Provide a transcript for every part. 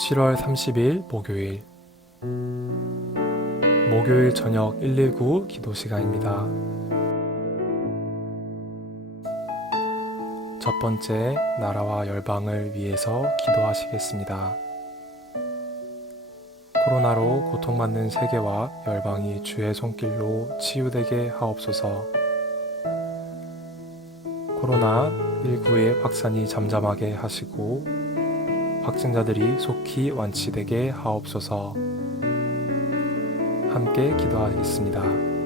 7월 30일 목요일 목요일 저녁 119 기도 시간입니다. 첫 번째 나라와 열방을 위해서 기도하시겠습니다. 코로나로 고통받는 세계와 열방이 주의 손길로 치유되게 하옵소서. 코로나 19의 확산이 잠잠하게 하시고 확진자들이 속히 완치되게 하옵소서. 함께 기도하겠습니다.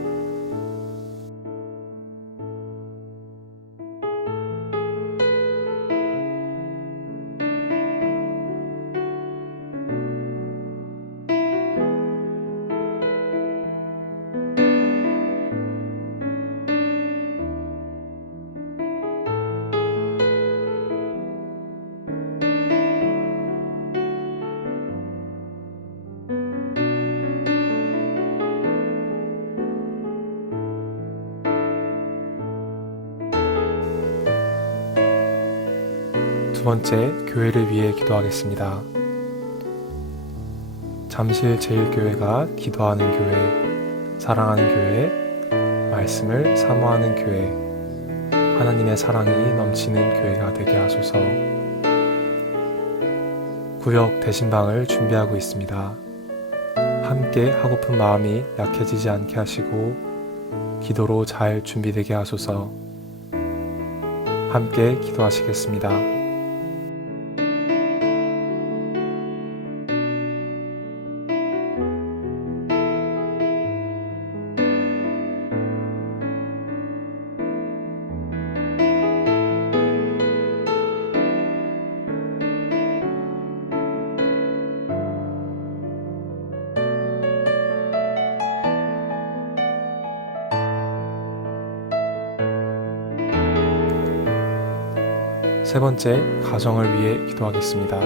두 번째, 교회를 위해 기도하겠습니다. 잠실 제일교회가 기도하는 교회, 사랑하는 교회, 말씀을 사모하는 교회, 하나님의 사랑이 넘치는 교회가 되게 하소서. 구역 대신방을 준비하고 있습니다. 함께 하고픈 마음이 약해지지 않게 하시고 기도로 잘 준비되게 하소서. 함께 기도하시겠습니다. 세 번째, 가정을 위해 기도하겠습니다.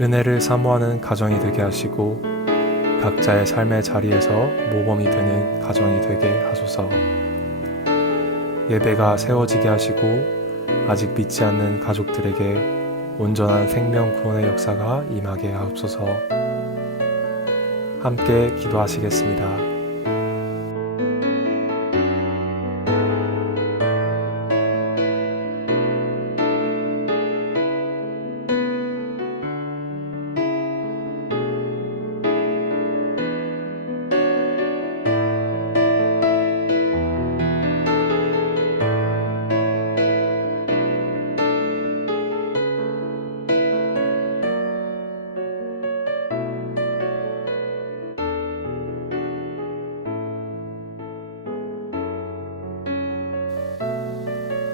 은혜를 사모하는 가정이 되게 하시고 각자의 삶의 자리에서 모범이 되는 가정이 되게 하소서. 예배가 세워지게 하시고 아직 믿지 않는 가족들에게 온전한 생명 구원의 역사가 임하게 하옵소서. 함께 기도하시겠습니다.